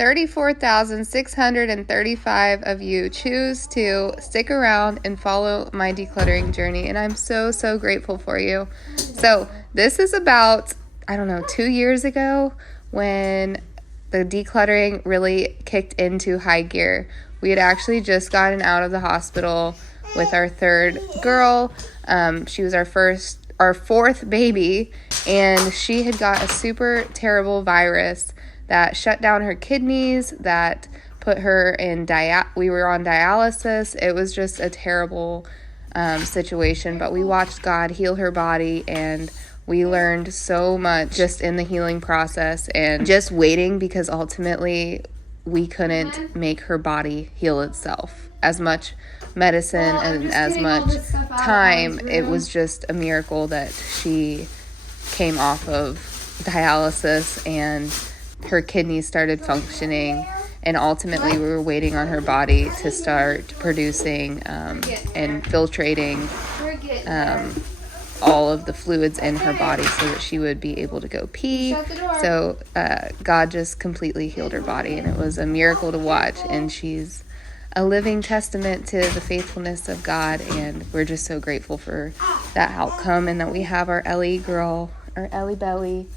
34,635 of you choose to stick around and follow my decluttering journey, and I'm so, so grateful for you. So this is about, 2 years ago when the decluttering really kicked into high gear. We had actually just gotten out of the hospital with our third girl. She was our fourth baby, and she had got a super terrible virus that shut down her kidneys, that put her in we were on dialysis. It was just a terrible situation, but we watched God heal her body, and we learned so much just in the healing process and just waiting, because ultimately we couldn't make her body heal itself. As much medicine and as much time, it was just a miracle that she came off of dialysis and her kidneys started functioning, and ultimately we were waiting on her body to start producing and filtrating all of the fluids in her body so that she would be able to go pee. So God just completely healed her body, and it was a miracle to watch, and she's a living testament to the faithfulness of God, and we're just so grateful for that outcome and that we have our Ellie girl, our Ellie Belly,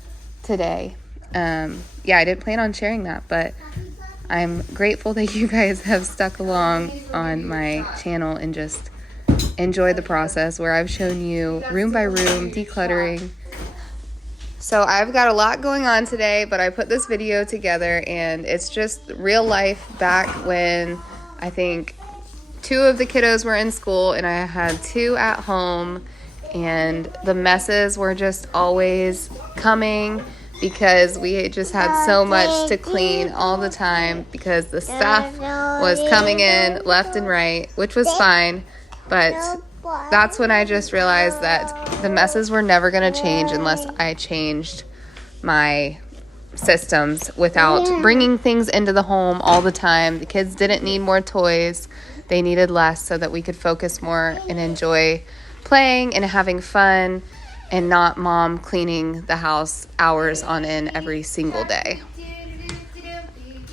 today. I didn't plan on sharing that, but I'm grateful that you guys have stuck along on my channel and just enjoy the process where I've shown you room by room decluttering. So I've got a lot going on today, but I put this video together, and it's just real life back when I think 2 of the kiddos were in school and I had 2 at home, and the messes were just always coming because we just had so much to clean all the time because the stuff was coming in left and right, which was fine. But that's when I just realized that the messes were never going to change unless I changed my systems without bringing things into the home all the time. The kids didn't need more toys. They needed less so that we could focus more and enjoy playing and having fun, and not mom cleaning the house hours on end every single day.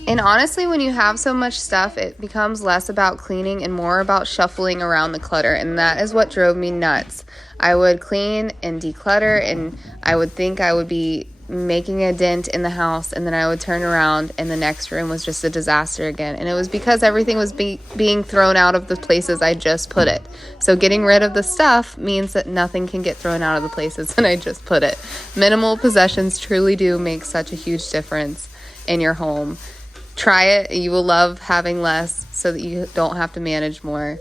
And honestly, when you have so much stuff, it becomes less about cleaning and more about shuffling around the clutter. And that is what drove me nuts. I would clean and declutter, and I would think I would be making a dent in the house, and then I would turn around and the next room was just a disaster again. And it was because everything was being thrown out of the places I just put it. So getting rid of the stuff means that nothing can get thrown out of the places that I just put it. Minimal possessions truly do make such a huge difference in your home. Try it. You will love having less so that you don't have to manage more.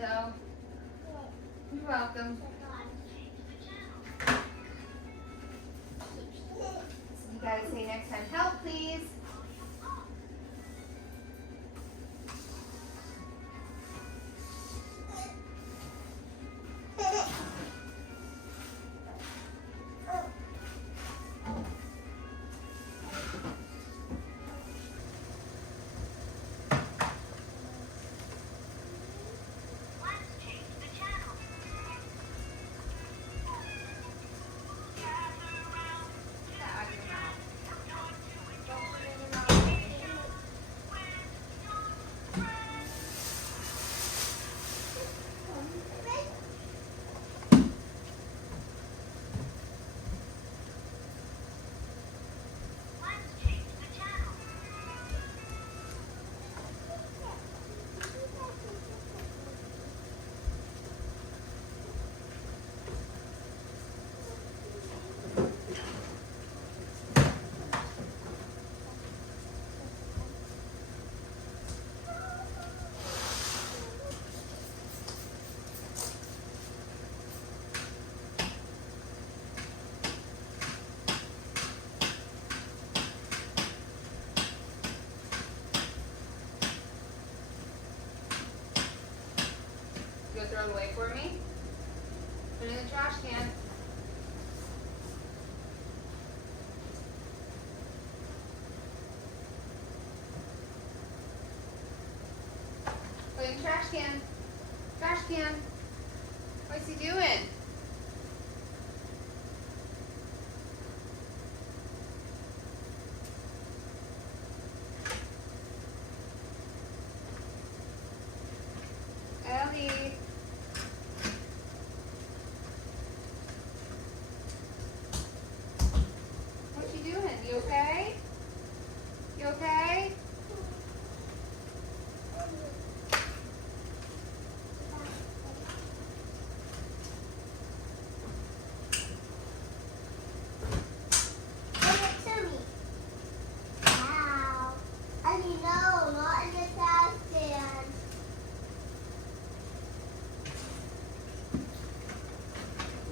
go. You're welcome. So you gotta say next time, help please. Go throw it away for me. Put it in the trash can. Put it in the trash can. Trash can. What's he doing? Ellie. What you doing? You okay? You okay?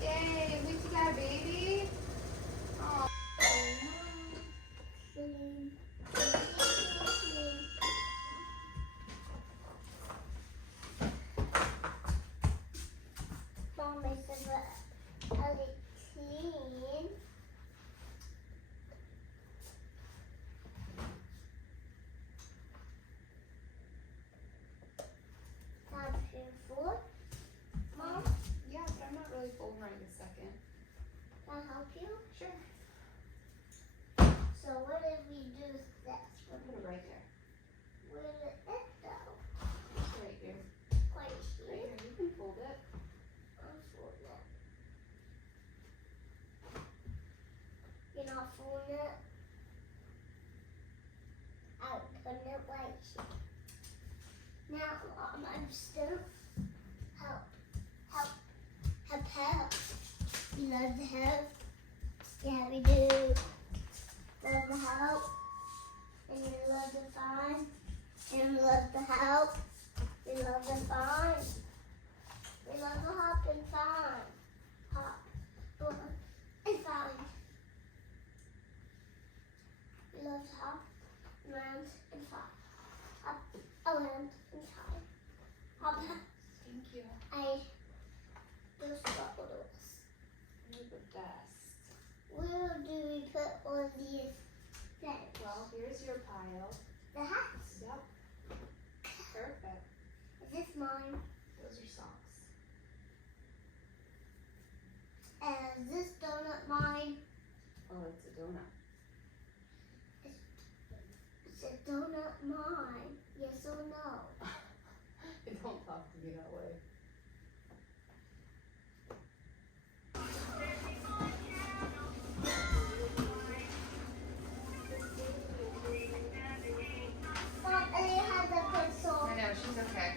Yay, at least you got a baby. Oh. Mom, I said a clean. That's beautiful. Mom, Yeah, but I'm not really full right this second. can I help you? Sure. So what if we do this? I'll put it right there. Where is it though? Right here. Right Right here. here. You can fold it. I'm folding it. You're not folding it? I'm putting it right here. Now, Mom, I'm still help. You love the help? Yeah, we do. Love the help. And you love the fun. And you love the help. We love the fun. We love the hop and fun. Hop and fun. We love to hop around and fun. Hop around and fun. Hop. Thank you. I just got all of this. You're the best. Where do we put all these things? Well, here's your pile. The hats. Yep. Perfect. Is this mine? Those are socks. And is this donut mine? Oh, it's a donut. Is a donut mine? Yes or no? Don't talk to me that way. Mom, Ellie has a pencil. I know, she's okay.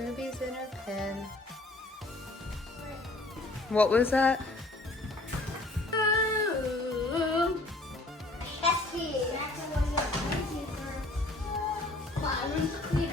Ruby's in her pen. What was that? That's cute. That's the one you're crazy for. Come on,